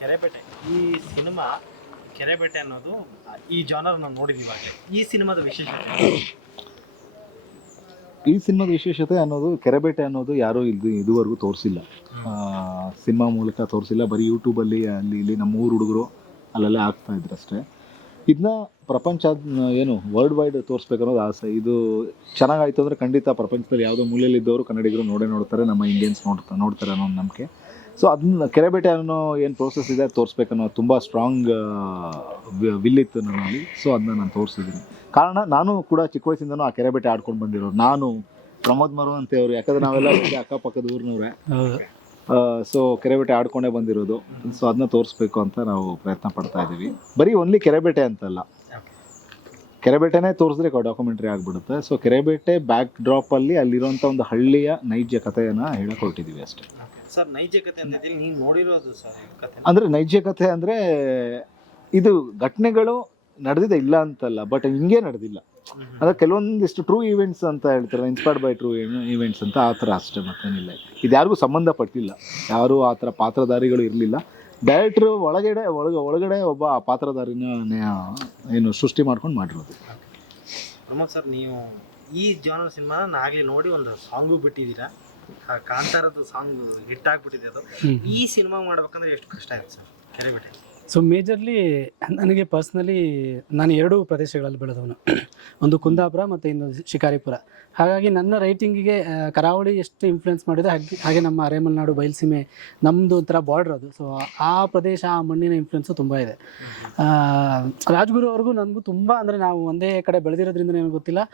ಕೆರೆಬೇಟೆ ಈ ಸಿನಿಮಾ ಕೆರೆಬೇಟೆ ಅನ್ನೋದು ಈ ಜಾನರ್ ನಾವು ನೋಡಿದೀವಿ ಆಗಲೇ. ಈ ಸಿನಿಮಾದ ವಿಶೇಷತೆ ಈ ಸಿನಿಮಾದ ವಿಶೇಷತೆ ಅನ್ನೋದು ಕೆರೆಬೇಟೆ ಅನ್ನೋದು ಯಾರೂ ಇದುವರೆಗೂ ತೋರಿಸಿಲ್ಲ, ಸಿನಿಮಾ ಮೂಲಕ ತೋರಿಸಿಲ್ಲ. ಬರೀ ಯೂಟ್ಯೂಬಲ್ಲಿ ಅಲ್ಲಿ ಇಲ್ಲಿ ನಮ್ಮ ಊರು ಹುಡುಗರು ಅಲ್ಲೆಲ್ಲ ಆಗ್ತಾ ಇದ್ರು ಅಷ್ಟೇ. ಇದನ್ನ ಪ್ರಪಂಚ ಏನು ವರ್ಲ್ಡ್ ವೈಡ್ ತೋರಿಸ್ಬೇಕನ್ನೋದು ಆಸೆ. ಇದು ಚೆನ್ನಾಗಾಯ್ತು ಅಂದರೆ ಖಂಡಿತ ಪ್ರಪಂಚದಲ್ಲಿ ಯಾವುದೋ ಮೂಲೆಯಲ್ಲಿದ್ದವರು ಕನ್ನಡಿಗರು ನೋಡ್ತಾರೆ, ನಮ್ಮ ಇಂಡಿಯನ್ಸ್ ನೋಡ್ತಾರೆ ಅನ್ನೋ ಒಂದು ನಂಬಿಕೆ. ಸೊ ಅದನ್ನ ಕೆರೆಬೇಟೆ ಅನ್ನೋ ಏನು ಪ್ರೋಸೆಸ್ ಇದೆ ತೋರಿಸ್ಬೇಕನ್ನೋ ತುಂಬ ಸ್ಟ್ರಾಂಗ್ ವಿಲ್ ಇತ್ತು ನನ್ನಲ್ಲಿ. ಸೊ ಅದನ್ನ ನಾನು ತೋರಿಸಿದ್ದೀನಿ. ಕಾರಣ ನಾನು ಕೂಡ ಚಿಕ್ಕ ವಯಸ್ಸಿಂದನೂ ಆ ಕೆರೆಬೇಟೆ ಆಡ್ಕೊಂಡು ಬಂದಿರೋರು. ನಾನು ಪ್ರಮೋದ್ ಮರುವಂತೆ ಅವರು, ಯಾಕಂದರೆ ನಾವೆಲ್ಲ ಅಕ್ಕಪಕ್ಕದ ಊರಿನವ್ರೆ. ಸೊ ಕೆರೆಬೇಟೆ ಆಡ್ಕೊಂಡೇ ಬಂದಿರೋದು. ಸೊ ಅದನ್ನ ತೋರಿಸ್ಬೇಕು ಅಂತ ನಾವು ಪ್ರಯತ್ನ ಪಡ್ತಾ ಇದ್ದೀವಿ. ಬರೀ ಓನ್ಲಿ ಕೆರೆಬೇಟೆ ಅಂತಲ್ಲ, ಕೆರೆಬೇಟೆನೇ ತೋರಿಸಿದ್ರೆ ಡಾಕ್ಯುಮೆಂಟ್ರಿ ಆಗಿಬಿಡುತ್ತೆ. ಸೊ ಕೆರೆಬೇಟೆ ಬ್ಯಾಕ್ ಡ್ರಾಪಲ್ಲಿ ಅಲ್ಲಿರುವಂಥ ಒಂದು ಹಳ್ಳಿಯ ನೈಜ ಕಥೆಯನ್ನು ಹೇಳಕ್ಕೆ ಹೊರಟಿದ್ದೀವಿ ಅಷ್ಟೇ. ಸರ್, ನೈಜ ಕಥೆ ಅಂತ ನೀವು ನೋಡಿರೋದು ಸರ್ ಕಥೆ ಅಂದರೆ ನೈಜ ಕಥೆ ಅಂದರೆ ಇದು ಘಟನೆಗಳು ನಡೆದಿದೆ ಇಲ್ಲ ಅಂತಲ್ಲ, ಬಟ್ ಹಿಂಗೆ ನಡೆದಿಲ್ಲ. ಅಂದರೆ ಕೆಲವೊಂದಿಷ್ಟು ಟ್ರೂ ಈವೆಂಟ್ಸ್ ಅಂತ ಹೇಳ್ತಾರೆ, ಇನ್ಸ್ಪೈರ್ಡ್ ಬೈ ಟ್ರೂ ಈವೆಂಟ್ಸ್ ಅಂತ, ಆ ಥರ ಅಷ್ಟೇ, ಮತ್ತೇನಿಲ್ಲ. ಇದು ಯಾರಿಗೂ ಸಂಬಂಧಪಟ್ಟಿಲ್ಲ, ಯಾರೂ ಆ ಥರ ಪಾತ್ರಧಾರಿಗಳು ಇರಲಿಲ್ಲ. ಡೈರೆಕ್ಟ್ರು ಒಳಗಡೆ ಒಬ್ಬ ಪಾತ್ರಧಾರಿನ ಏನು ಸೃಷ್ಟಿ ಮಾಡ್ಕೊಂಡು ಮಾಡಿರೋದು. ಪ್ರಮೋದ್ ಸರ್, ನೀವು ಈ ಜಾನರ್ ಸಿನಿಮಾನ ಆಗಲಿ ನೋಡಿ ಒಂದು ಸಾಂಗು ಬಿಟ್ಟಿದ್ದೀರಾ. ಕಾಂತಾರದ ಸಾಂಗ್ ಹಿಟ್ ಆಗಿಬಿಟ್ಟಿದೆ. ಅದು ಈ ಸಿನಿಮಾ ಮಾಡ್ಬೇಕಂದ್ರೆ ಎಷ್ಟು ಕಷ್ಟ ಆಯ್ತು ಸರ್ ಕೆರೆಬೇಟೆ? ಸೊ ಮೇಜರ್ಲಿ ನನಗೆ ಪರ್ಸ್ನಲಿ ನಾನು 2 ಪ್ರದೇಶಗಳಲ್ಲಿ ಬೆಳೆದವನು, ಒಂದು ಕುಂದಾಪುರ ಮತ್ತು ಇನ್ನೊಂದು ಶಿಕಾರಿಪುರ. ಹಾಗಾಗಿ ನನ್ನ ರೈಟಿಂಗಿಗೆ ಕರಾವಳಿ ಎಷ್ಟು ಇನ್ಫ್ಲುಯೆನ್ಸ್ ಮಾಡಿದೆ, ಹಾಗೆ ನಮ್ಮ ಅರೆಮಲೆನಾಡು ಬಯಲುಸೀಮೆ ನಮ್ಮದು ಒಂಥರ ಬಾರ್ಡ್ರ್ ಅದು. ಸೊ ಆ ಪ್ರದೇಶ, ಆ ಮಣ್ಣಿನ ಇನ್ಫ್ಲುಯೆನ್ಸು ತುಂಬ ಇದೆ. ರಾಜ್ಗುರು ಅವ್ರಿಗೂ ನನಗೂ ತುಂಬ, ಅಂದರೆ ನಾವು ಒಂದೇ ಕಡೆ ಬೆಳೆದಿರೋದ್ರಿಂದ ನನಗೆ ಗೊತ್ತಿಲ್ಲ,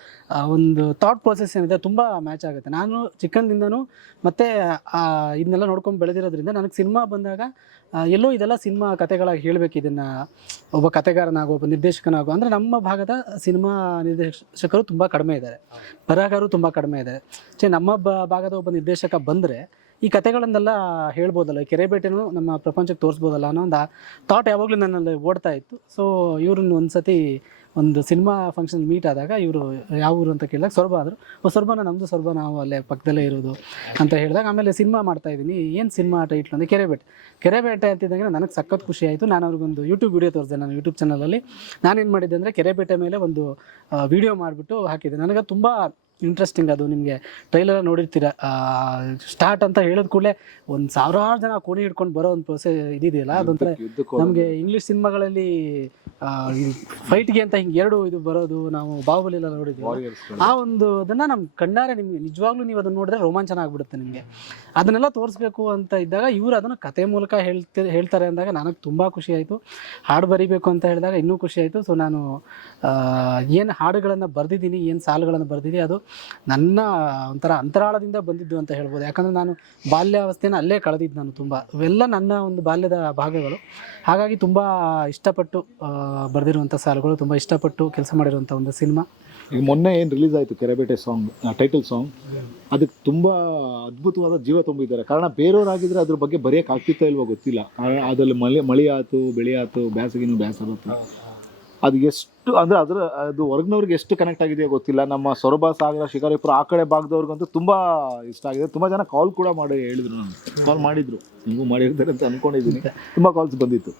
ಒಂದು ಥಾಟ್ ಪ್ರೊಸೆಸ್ ಏನಿದೆ ತುಂಬ ಮ್ಯಾಚ್ ಆಗುತ್ತೆ. ನಾನು ಚಿಕ್ಕಂದಿಂದನೂ ಮತ್ತು ಇದನ್ನೆಲ್ಲ ನೋಡ್ಕೊಂಡು ಬೆಳೆದಿರೋದ್ರಿಂದ ನನಗೆ ಸಿನಿಮಾ ಬಂದಾಗ ಎಲ್ಲೋ ಇದೆಲ್ಲ ಸಿನಿಮಾ ಕಥೆಗಳಾಗಿ ಹೇಳಬೇಕು, ಇದನ್ನು ಒಬ್ಬ ಕಥೆಗಾರನಾಗೋ ಒಬ್ಬ ನಿರ್ದೇಶಕನಾಗೋ. ಅಂದರೆ ನಮ್ಮ ಭಾಗದ ಸಿನಿಮಾ ನಿರ್ದೇಶಕರು ತುಂಬ ಕಡಿಮೆ ಇದ್ದಾರೆ, ಬರಹಗಾರರು ತುಂಬ ಕಡಿಮೆ ಇದ್ದಾರೆ. ನಮ್ಮ ಭಾಗದ ಒಬ್ಬ ನಿರ್ದೇಶಕ ಬಂದರೆ ಈ ಕಥೆಗಳನ್ನೆಲ್ಲ ಹೇಳ್ಬೋದಲ್ಲ, ಕೆರೆಬೇಟೆನೂ ನಮ್ಮ ಪ್ರಪಂಚಕ್ಕೆ ತೋರಿಸ್ಬೋದಲ್ಲ ಅನ್ನೋ ಒಂದು ಥಾಟ್ ಯಾವಾಗಲೂ ನನ್ನಲ್ಲಿ ಓಡ್ತಾ ಇತ್ತು. ಸೊ ಇವ್ರನ್ನ ಒಂದು ಸತಿ ಒಂದು ಸಿನಿಮಾ ಫಂಕ್ಷನ್ ಮೀಟ್ ಆದಾಗ ಇವರು ಯಾವ ಊರು ಅಂತ ಕೇಳಿದಾಗ ಸೊರಬ ಆದರು. ಸೊರಬನ, ನಮ್ಮದು ಸೊರಬ, ನಾವು ಅಲ್ಲೇ ಪಕ್ಕದಲ್ಲೇ ಇರೋದು ಅಂತ ಹೇಳಿದಾಗ, ಆಮೇಲೆ ಸಿನಿಮಾ ಮಾಡ್ತಾಯಿದ್ದೀನಿ, ಏನು ಸಿನಿಮಾ ಟೈಟ್ಲು ಅಂದರೆ ಕೆರೆಬೇಟೆ ಅಂತಿದ್ದಾಗ ನನಗೆ ಸಖತ್ ಖುಷಿ ಆಯಿತು. ನಾನು ಅವ್ರಿಗೊಂದು ಯೂಟ್ಯೂಬ್ ವೀಡಿಯೋ ತೋರಿಸಿದೆ. ನಾನು ಯೂಟ್ಯೂಬ್ ಚಾನಲಲ್ಲಿ ನಾನೇನು ಮಾಡಿದ್ದೆ ಅಂದರೆ ಕೆರೆಬೇಟೆ ಮೇಲೆ ಒಂದು ವೀಡಿಯೋ ಮಾಡಿಬಿಟ್ಟು ಹಾಕಿದ್ದೆ. ನನಗೆ ತುಂಬ ಇಂಟ್ರೆಸ್ಟಿಂಗ್. ಅದು ನಿಮಗೆ ಟ್ರೈಲರ್ ನೋಡಿರ್ತೀರ, ಸ್ಟಾರ್ಟ್ ಅಂತ ಹೇಳಿದ ಕೂಡಲೇ ಒಂದು ಸಾವಿರಾರು ಜನ ಕೋಣಿ ಹಿಡ್ಕೊಂಡು ಬರೋ ಒಂದು ಪ್ರೊಸೆಸ್ ಇದೆಯಲ್ಲ, ಅದೊಂಥರ ನಮಗೆ ಇಂಗ್ಲೀಷ್ ಸಿನಿಮಾಗಳಲ್ಲಿ ಫೈಟ್ಗೆ ಅಂತ ಹಿಂಗೆ 2 ಇದು ಬರೋದು ನಾವು ಬಾಹುಬಲಿ ಎಲ್ಲ ನೋಡಿದ್ವಿ. ಆ ಒಂದು ಅದನ್ನು ನಮ್ಮ ಕಣ್ಣಾರೆ ನಿಮಗೆ ನಿಜವಾಗ್ಲೂ ನೀವು ಅದನ್ನು ನೋಡಿದ್ರೆ ರೋಮಾಂಚನ ಆಗಿಬಿಡುತ್ತೆ ನಿಮಗೆ. ಅದನ್ನೆಲ್ಲ ತೋರಿಸ್ಬೇಕು ಅಂತ ಇದ್ದಾಗ ಇವರು ಅದನ್ನು ಕತೆ ಮೂಲಕ ಹೇಳ್ತಾರೆ ಅಂದಾಗ ನನಗೆ ತುಂಬ ಖುಷಿ ಆಯಿತು. ಹಾಡು ಬರೀಬೇಕು ಅಂತ ಹೇಳಿದಾಗ ಇನ್ನೂ ಖುಷಿ ಆಯಿತು. ಸೊ ನಾನು ಏನು ಹಾಡುಗಳನ್ನು ಬರೆದಿದ್ದೀನಿ, ಏನು ಸಾಲುಗಳನ್ನು ಬರೆದಿದ್ದೀನಿ, ಅದು ನನ್ನ ಒಂಥರ ಅಂತರಾಳದಿಂದ ಬಂದಿದ್ದು ಅಂತ ಹೇಳ್ಬೋದು. ಯಾಕಂದರೆ ನಾನು ಬಾಲ್ಯಾವಸ್ಥೆನ ಅಲ್ಲೇ ಕಳೆದಿದ್ದು ನಾನು ತುಂಬ. ಇವೆಲ್ಲ ನನ್ನ ಒಂದು ಬಾಲ್ಯದ ಭಾಗಗಳು. ಹಾಗಾಗಿ ತುಂಬ ಇಷ್ಟಪಟ್ಟು ಬರೆದಿರುವಂಥ ಸಾಲುಗಳು, ತುಂಬ ಇಷ್ಟಪಟ್ಟು ಕೆಲಸ ಮಾಡಿರುವಂಥ ಒಂದು ಸಿನಿಮಾ. ಈಗ ಮೊನ್ನೆ ಏನು ರಿಲೀಸ್ ಆಯಿತು ಕೆರೆಬೇಟೆ ಸಾಂಗ್, ಟೈಟಲ್ ಸಾಂಗ್, ಅದಕ್ಕೆ ತುಂಬ ಅದ್ಭುತವಾದ ಜೀವ ತುಂಬಿದ್ದಾರೆ. ಕಾರಣ ಬೇರೆಯವರಾಗಿದ್ದರೆ ಅದ್ರ ಬಗ್ಗೆ ಬರೆಯೋಕೆ ಆಗ್ತಿತ್ತೋ ಇಲ್ವೋ ಗೊತ್ತಿಲ್ಲ. ಕಾರಣ ಅದರಲ್ಲಿ ಮಳೆ ಆಯ್ತು, ಬೆಳೆ ಆಯ್ತು, ಬೇಸಿಗೆನೂ ಬೇಸರತ್ತು. ಅದು ಎಷ್ಟು ಅಂದರೆ ಅದು ಹೊರಗಿನವ್ರಿಗೆ ಎಷ್ಟು ಕನೆಕ್ಟ್ ಆಗಿದೆಯೋ ಗೊತ್ತಿಲ್ಲ. ನಮ್ಮ ಸೊರಬ, ಸಾಗರ, ಶಿಕಾರಿಪುರ ಆ ಕಡೆ ಭಾಗದವ್ರಿಗಂತೂ ತುಂಬ ಇಷ್ಟ ಆಗಿದೆ. ತುಂಬ ಜನ ಕಾಲ್ ಕೂಡ ಮಾಡಿ ಹೇಳಿದರು, ನಾನು ಕಾಲ್ ಮಾಡಿದರು, ನೀವು ಮಾಡಿರ್ತಾರೆ ಅಂತ ಅಂದ್ಕೊಂಡಿದ್ದೀನಿ. ತುಂಬ ಕಾಲ್ಸ್ ಬಂದಿತ್ತು.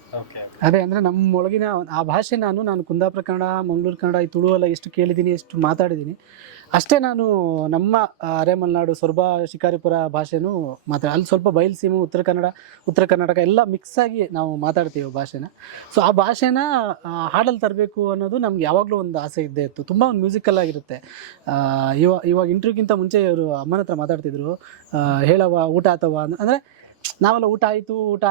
ಅದೇ ಅಂದರೆ ನಮ್ಮ ಒಳಗಿನ ಆ ಭಾಷೆ ನಾನು ಕುಂದಾಪುರ ಕನ್ನಡ, ಮಂಗಳೂರು ಕನ್ನಡ, ಈ ತುಳು ಎಲ್ಲ ಎಷ್ಟು ಕೇಳಿದ್ದೀನಿ, ಎಷ್ಟು ಮಾತಾಡಿದ್ದೀನಿ, ಅಷ್ಟೇ ನಾನು ನಮ್ಮ ಅರೆಮಲೆನಾಡು, ಸೊರಬ, ಶಿಕಾರಿಪುರ ಭಾಷೆನೂ ಅಲ್ಲಿ ಸ್ವಲ್ಪ ಬಯಲುಸೀಮೆ, ಉತ್ತರ ಕರ್ನಾಟಕ ಎಲ್ಲ ಮಿಕ್ಸ್ ಆಗಿ ನಾವು ಮಾತಾಡ್ತೀವಿ ಭಾಷೆನ. ಸೊ ಆ ಭಾಷೆನ ಹಾಡಲ್ಲಿ ತರಬೇಕು ಅನ್ನೋದು ನಮ್ಗೆ ಯಾವಾಗಲೂ ಒಂದು ಆಸೆ ಇದ್ದೇ ಇತ್ತು. ತುಂಬ ಒಂದು ಮ್ಯೂಸಿಕಲ್ ಆಗಿರುತ್ತೆ. ಇವಾಗ ಇಂಟರ್ವ್ಯೂಗಿಂತ ಮುಂಚೆ ಇವರು ಅಮ್ಮನ ಹತ್ರ ಮಾತಾಡ್ತಿದ್ರು, ಹೇಳವ್ವ ಊಟ ಆತವ್ವ ಅಂದರೆ ನಾವೆಲ್ಲ ಊಟ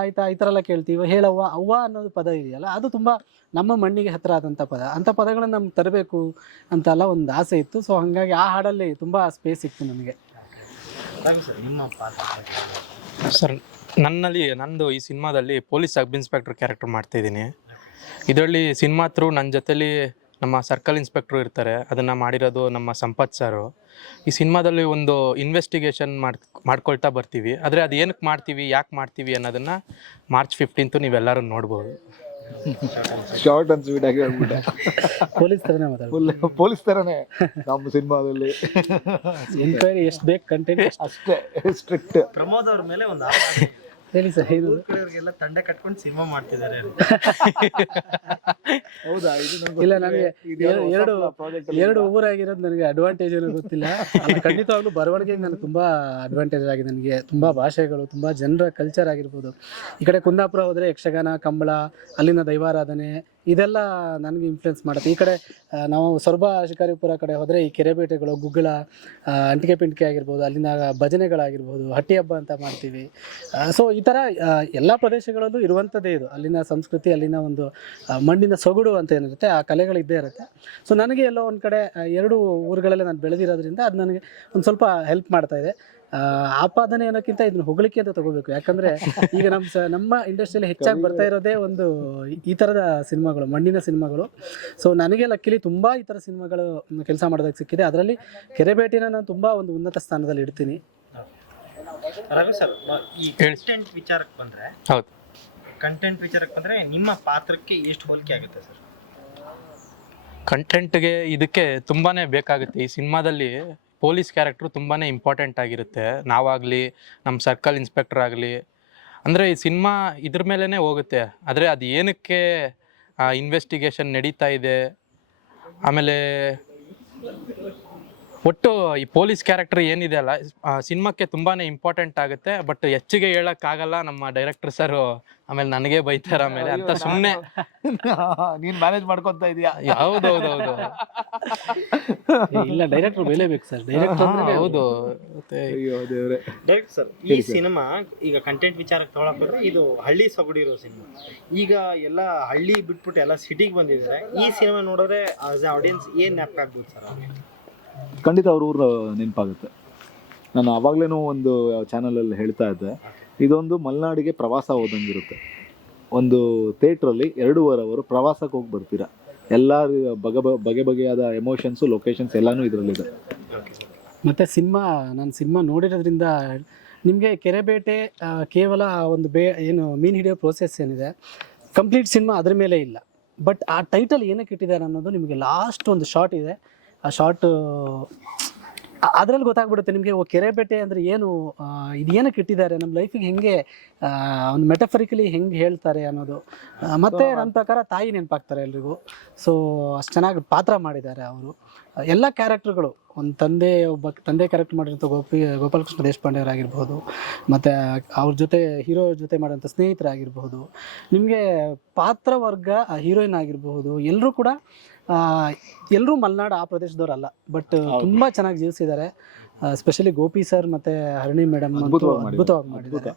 ಆಯ್ತಾ ಈ ಥರ ಎಲ್ಲ ಕೇಳ್ತೀವಿ. ಹೇಳವ್ವ, ಅವ್ವ ಅನ್ನೋದು ಪದ ಇದೆಯಲ್ಲ, ಅದು ತುಂಬ ನಮ್ಮ ಮಣ್ಣಿಗೆ ಹತ್ತಿರ ಆದಂಥ ಪದ. ಅಂಥ ಪದಗಳನ್ನು ನಮ್ಗೆ ತರಬೇಕು ಅಂತೆಲ್ಲ ಒಂದು ಆಸೆ ಇತ್ತು. ಸೊ ಹಾಗಾಗಿ ಆ ಹಾಡಲ್ಲಿ ತುಂಬ ಸ್ಪೇಸ್ ಇತ್ತು ನನಗೆ. ಸರ್, ನಂದು ಈ ಸಿನಿಮಾದಲ್ಲಿ ಪೊಲೀಸ್ ಸಬ್ ಇನ್ಸ್ಪೆಕ್ಟರ್ ಕ್ಯಾರೆಕ್ಟರ್ ಮಾಡ್ತಾಯಿದ್ದೀನಿ. ಇದರಲ್ಲಿ ಸಿನಿಮಾ ಥ್ರೂ ನನ್ನ ಜೊತೆಲಿ ನಮ್ಮ ಸರ್ಕಲ್ ಇನ್ಸ್ಪೆಕ್ಟ್ರು ಇರ್ತಾರೆ. ಅದನ್ನು ಮಾಡಿರೋದು ನಮ್ಮ ಸಂಪತ್ ಸರು. ಈ ಸಿನಿಮಾದಲ್ಲಿ ಒಂದು ಇನ್ವೆಸ್ಟಿಗೇಷನ್ ಮಾಡ್ಕೊಳ್ತಾ ಬರ್ತೀವಿ. ಆದರೆ ಅದು ಏನಕ್ಕೆ ಮಾಡ್ತೀವಿ, ಯಾಕೆ ಮಾಡ್ತೀವಿ ಅನ್ನೋದನ್ನು ಮಾರ್ಚ್ 15 ನೀವೆಲ್ಲರೂ ನೋಡ್ಬೋದು. ಶಾರ್ಟ್ ಅಂಡ್ ಸ್ವೀಟ್ ಆಗಿ ಹೇಳ್ಬಿಟ್ಟೆ. ಪೊಲೀಸ್ ಥರನೇ ನಮ್ಮ ಸಿನಿಮಾದಲ್ಲಿ. ಎನ್ಕ್ವೈರಿ ಎಷ್ಟು ಬೇಕು ಕಂಟೆಂಟ್ ಅಷ್ಟೇ ಸ್ಟ್ರಿಕ್ಟ್. ಪ್ರಮೋದ್ ಅವ್ರ ಮೇಲೆ ಒಂದು ಹೇಳಿ ಸರ್ ಇದು ಊರ್ ಕಡೆಯವ್ರಿಗೆಲ್ಲ ತಂಡ ಕಟ್ಕೊಂಡು ಸಿನಿಮಾ ಮಾಡ್ತಿದ್ದಾರೆ. ಹೌದಾ? ಇಲ್ಲ, ನನಗೆ ಎರಡು ಊರಾಗಿರೋದು ನನಗೆ ಅಡ್ವಾಂಟೇಜ್ ಏನೋ ಗೊತ್ತಿಲ್ಲ. ಅದು ಖಂಡಿತವಾಗ್ಲೂ ಬರವಣಿಗೆಗೆ ನನಗೆ ತುಂಬಾ ಅಡ್ವಾಂಟೇಜ್ ಆಗಿದೆ. ನನಗೆ ತುಂಬಾ ಭಾಷೆಗಳು, ತುಂಬಾ ಜನರ ಕಲ್ಚರ್ ಆಗಿರ್ಬೋದು. ಈ ಕಡೆ ಕುಂದಾಪುರ ಹೋದ್ರೆ ಯಕ್ಷಗಾನ, ಕಂಬಳ, ಅಲ್ಲಿನ ದೈವಾರಾಧನೆ ಇದೆಲ್ಲ ನನಗೆ ಇನ್ಫ್ಲುಯೆನ್ಸ್ ಮಾಡುತ್ತೆ. ಈ ಕಡೆ ನಾವು ಸೊರಬ ಶಿಕಾರಿಪುರ ಕಡೆ ಹೋದರೆ ಈ ಕೆರೆಬೇಟೆಗಳು, ಗುಗ್ಗಳ, ಅಂಟಿಕೆ ಪಿಂಟಿಕೆ ಆಗಿರ್ಬೋದು, ಅಲ್ಲಿನ ಭಜನೆಗಳಾಗಿರ್ಬೋದು, ಹಟ್ಟಿ ಹಬ್ಬ ಅಂತ ಮಾಡ್ತೀವಿ. ಸೊ ಈ ಥರ ಎಲ್ಲ ಪ್ರದೇಶಗಳಲ್ಲೂ ಇರುವಂಥದ್ದೇ ಇದು. ಅಲ್ಲಿನ ಸಂಸ್ಕೃತಿ, ಅಲ್ಲಿನ ಒಂದು ಮಣ್ಣಿನ ಸೊಗಡು ಅಂತ ಏನಿರುತ್ತೆ, ಆ ಕಲೆಗಳಿದ್ದೇ ಇರುತ್ತೆ. ಸೊ ನನಗೆ ಎಲ್ಲೋ ಒಂದು ಕಡೆ ಎರಡು ಊರುಗಳಲ್ಲೇ ನಾನು ಬೆಳೆದಿರೋದ್ರಿಂದ ಅದು ನನಗೆ ಒಂದು ಸ್ವಲ್ಪ ಹೆಲ್ಪ್ ಮಾಡ್ತಾ ಇದೆ. ಆಪಾದನೆ ಅನ್ನೋಕ್ಕಿಂತ ಇದನ್ನ ಹೊಗಳಿಕೆ ಅಂತ ತಗೋಬೇಕು. ಯಾಕಂದರೆ ಈಗ ನಮ್ಮ ಇಂಡಸ್ಟ್ರಿಯಲ್ಲಿ ಹೆಚ್ಚಾಗಿ ಬರ್ತಾ ಇರೋದೇ ಒಂದು ಈ ಥರದ ಸಿನಿಮಾಗಳು, ಮಣ್ಣಿನ ಸಿನಿಮಾಗಳು. ಸೊ ನನಗೆ ಲಕ್ಕಿಲಿ ತುಂಬ ಈ ಥರ ಸಿನಿಮಾಗಳು ಕೆಲಸ ಮಾಡೋದಕ್ಕೆ ಸಿಕ್ಕಿದೆ. ಅದರಲ್ಲಿ ಕೆರೆಬೇಟಿನ ನಾನು ತುಂಬ ಒಂದು ಉನ್ನತ ಸ್ಥಾನದಲ್ಲಿ ಇಡ್ತೀನಿ. ರವಿ ಸರ್, ಈ ಕಂಟೆಂಟ್ ವಿಚಾರಕ್ಕೆ ಬಂದರೆ, ಹೌದು, ಕಂಟೆಂಟ್ ವಿಚಾರಕ್ಕೆ ಬಂದರೆ ನಿಮ್ಮ ಪಾತ್ರಕ್ಕೆ ಎಷ್ಟು ಹೋಲಿಕೆ ಆಗುತ್ತೆ ಸರ್? ಕಂಟೆಂಟ್ಗೆ ಇದಕ್ಕೆ ತುಂಬಾ ಬೇಕಾಗುತ್ತೆ. ಈ ಸಿನಿಮಾದಲ್ಲಿ ಪೊಲೀಸ್ ಕ್ಯಾರೆಕ್ಟ್ರು ತುಂಬಾ ಇಂಪಾರ್ಟೆಂಟ್ ಆಗಿರುತ್ತೆ. ನಾವಾಗಲಿ, ನಮ್ಮ ಸರ್ಕಲ್ ಇನ್ಸ್ಪೆಕ್ಟರ್ ಆಗಲಿ, ಅಂದರೆ ಈ ಸಿನಿಮಾ ಇದ್ರ ಮೇಲೇ ಹೋಗುತ್ತೆ. ಆದರೆ ಅದು ಏನಕ್ಕೆ ಇನ್ವೆಸ್ಟಿಗೇಷನ್ ನಡೀತಾ ಇದೆ, ಆಮೇಲೆ ಒಟ್ಟು ಈ ಪೊಲೀಸ್ ಕ್ಯಾರೆಕ್ಟರ್ ಏನಿದೆ ಅಲ್ಲ, ಸಿನಿಮಾಕ್ಕೆ ತುಂಬಾ ಇಂಪಾರ್ಟೆಂಟ್ ಆಗುತ್ತೆ. ಬಟ್ ಹೆಚ್ಚಿಗೆ ಹೇಳೋಕ್ಕಾಗಲ್ಲ, ನಮ್ಮ ಡೈರೆಕ್ಟರ್ ಸರ್ ಆಮೇಲೆ ನನಗೆ ಬೈತಾರ ಆಮೇಲೆ ಅಂತ ಸುಮ್ಮನೆ ನೀನ್ ಮ್ಯಾನೇಜ್ ಮಾಡ್ಕೊಂತ ಇದೀಯಾ? ಹೌದೌದೌದು. ಇಲ್ಲ, ಡೈರೆಕ್ಟರ್ ಬೆಲೆ ಬೇಕು ಸರ್. ಡೈರೆಕ್ಟರ್ ಹೌದು. ಡೈರೆಕ್ಟ್ ಸರ್, ಈ ಸಿನಿಮಾ ಈಗ ಕಂಟೆಂಟ್ ವಿಚಾರಕ್ಕೆ ತಗೊಳಕ್ಕೋದ್ರೆ ಇದು ಹಳ್ಳಿ ಸೊಗಡಿರೋ ಸಿನಿಮಾ. ಈಗ ಎಲ್ಲ ಹಳ್ಳಿ ಬಿಟ್ಬಿಟ್ಟು ಎಲ್ಲ ಸಿಟಿಗೆ ಬಂದಿದ್ದಾರೆ. ಈ ಸಿನಿಮಾ ನೋಡಿದ್ರೆ ಆಸ್ ಎ ಆಡಿಯನ್ಸ್ ಏನು ನೆನಪಾಗ್ಬೋದು ಸರ್? ಖಂಡಿತ ಅವ್ರ ಊರು ನೆನಪಾಗುತ್ತೆ. ನಾನು ಆವಾಗಲೇ ಒಂದು ಚಾನಲಲ್ಲಿ ಹೇಳ್ತಾ ಇದ್ದೆ, ಇದೊಂದು ಮಲೆನಾಡಿಗೆ ಪ್ರವಾಸ ಹೋದಂಗಿರುತ್ತೆ. ಒಂದು ಥಿಯೇಟ್ರಲ್ಲಿ 2.5 ಅವರ್ ಪ್ರವಾಸಕ್ಕೆ ಹೋಗಿ ಬರ್ತೀರಾ. ಎಲ್ಲ ಬಗೆ ಬಗೆಯಾದ ಎಮೋಷನ್ಸು, ಲೊಕೇಶನ್ಸ್ ಎಲ್ಲನೂ ಇದರಲ್ಲಿದೆ. ಮತ್ತು ನಾನು ಸಿನಿಮಾ ನೋಡಿರೋದ್ರಿಂದ ನಿಮಗೆ ಕೆರೆಬೇಟೆ ಕೇವಲ ಒಂದು ಏನು ಮೀನು ಹಿಡಿಯೋ ಪ್ರೋಸೆಸ್ ಏನಿದೆ, ಕಂಪ್ಲೀಟ್ ಸಿನಿಮಾ ಅದ್ರ ಮೇಲೆ ಇಲ್ಲ. ಬಟ್ ಆ ಟೈಟಲ್ ಏನಕ್ಕೆ ಇಟ್ಟಿದ್ದಾರೆ ಅನ್ನೋದು ನಿಮಗೆ ಲಾಸ್ಟ್ ಒಂದು ಶಾರ್ಟ್ ಇದೆ. ಆ ಶಾರ್ಟ್ ಅದರಲ್ಲಿ ಗೊತ್ತಾಗ್ಬಿಡುತ್ತೆ ನಿಮಗೆ, ಕೆರೆಬೇಟೆ ಅಂದರೆ ಏನು, ಇದು ಏನಕ್ಕೆ ಇಟ್ಟಿದ್ದಾರೆ, ನಮ್ಮ ಲೈಫಿಗೆ ಹೆಂಗೆ ಒಂದು ಮೆಟಫರಿಕಲಿ ಹೆಂಗೆ ಹೇಳ್ತಾರೆ ಅನ್ನೋದು. ಮತ್ತು ನನ್ನ ಪ್ರಕಾರ ತಾಯಿ ನೆನಪಾಗ್ತಾರೆ ಎಲ್ರಿಗೂ. ಸೊ ಅಷ್ಟು ಚೆನ್ನಾಗಿ ಪಾತ್ರ ಮಾಡಿದ್ದಾರೆ ಅವರು. ಎಲ್ಲ ಕ್ಯಾರೆಕ್ಟರ್ಗಳು, ಒಂದು ಒಬ್ಬ ತಂದೆ ಕ್ಯಾರೆಕ್ಟರ್ ಮಾಡಿರೋಂಥ ಗೋಪಾಲಕೃಷ್ಣ ದೇಶಪಾಂಡೆ ಅವರಾಗಿರ್ಬೋದು, ಮತ್ತು ಅವ್ರ ಜೊತೆ ಹೀರೋ ಜೊತೆ ಮಾಡೋಂಥ ಸ್ನೇಹಿತರಾಗಿರ್ಬೋದು, ನಿಮಗೆ ಪಾತ್ರವರ್ಗ ಹೀರೋಯಿನ್ ಆಗಿರಬಹುದು, ಎಲ್ಲರೂ ಕೂಡ ಎಲ್ಲರೂ ಮಲೆನಾಡು ಆ ಪ್ರದೇಶದವರಲ್ಲ, ಬಟ್ ತುಂಬ ಚೆನ್ನಾಗಿ ಜೀವಿಸಿದ್ದಾರೆ. ಸ್ಪೆಷಲಿ ಗೋಪಿ ಸರ್ ಮತ್ತು ಹರಣಿ ಮೇಡಮ್ ಅದ್ಭುತವಾಗಿ ಮಾಡಿದ್ದಾರೆ.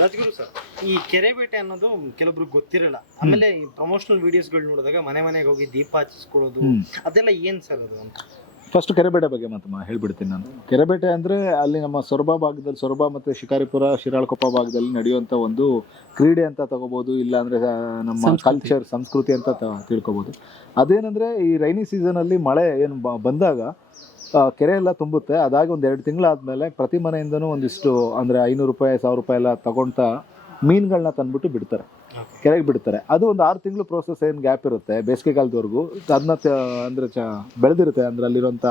ರಾಜ್ಗುರು ಸರ್, ಈ ಕೆರೆಬೇಟೆ ಅನ್ನೋದು ಕೆಲವೊಬ್ರಿಗೆ ಗೊತ್ತಿರಲ್ಲ. ಆಮೇಲೆ ಈ ಪ್ರಮೋಷನಲ್ ವಿಡಿಯೋಸ್ಗಳು ನೋಡಿದಾಗ ಮನೆಗೆ ಹೋಗಿ ದೀಪ ಹಚ್ಚಿಸ್ಕೊಳ್ಳೋದು ಅದೆಲ್ಲ ಏನು ಸರ್ ಅದು ಅಂತ? ಫಸ್ಟ್ ಕೆರೆಬೇಟೆ ಬಗ್ಗೆ ಮತ್ತೆ ಹೇಳ್ಬಿಡ್ತೀನಿ ನಾನು. ಕೆರೆಬೇಟೆ ಅಂದರೆ ಅಲ್ಲಿ ನಮ್ಮ ಸೊರಬ ಮತ್ತು ಶಿಕಾರಿಪುರ, ಶಿರಾಳಕೊಪ್ಪ ಭಾಗದಲ್ಲಿ ನಡೆಯುವಂಥ ಒಂದು ಕ್ರೀಡೆ ಅಂತ ತಗೋಬೋದು, ಇಲ್ಲಾಂದರೆ ನಮ್ಮ ಕಲ್ಚರ್, ಸಂಸ್ಕೃತಿ ಅಂತ ತಿಳ್ಕೊಬೋದು. ಅದೇನೆಂದರೆ ಈ ರೈನಿ ಸೀಸನಲ್ಲಿ ಮಳೆ ಏನು ಬಂದಾಗ ಕೆರೆ ಎಲ್ಲ ತುಂಬುತ್ತೆ. ಅದಾಗಿ ಒಂದು 2 ತಿಂಗಳಾದಮೇಲೆ ಪ್ರತಿ ಮನೆಯಿಂದನೂ ಒಂದಿಷ್ಟು ಅಂದರೆ 500 ರೂಪಾಯಿ, 1000 ರೂಪಾಯಿ ಎಲ್ಲ ತಗೊಳ್ತಾ ಮೀನುಗಳನ್ನ ತಂದುಬಿಟ್ಟು ಬಿಡ್ತಾರೆ, ಕೆರೆಗೆ ಬಿಡ್ತಾರೆ. ಅದು ಒಂದು 6 ತಿಂಗಳು ಪ್ರೋಸೆಸ್ ಏನು ಗ್ಯಾಪ್ ಇರುತ್ತೆ ಬೇಸಿಗೆಗಾಲದವರೆಗೂ, ಅದನ್ನ ಅಂದರೆ ಬೆಳೆದಿರುತ್ತೆ. ಅಂದರೆ ಅಲ್ಲಿರೋಂಥ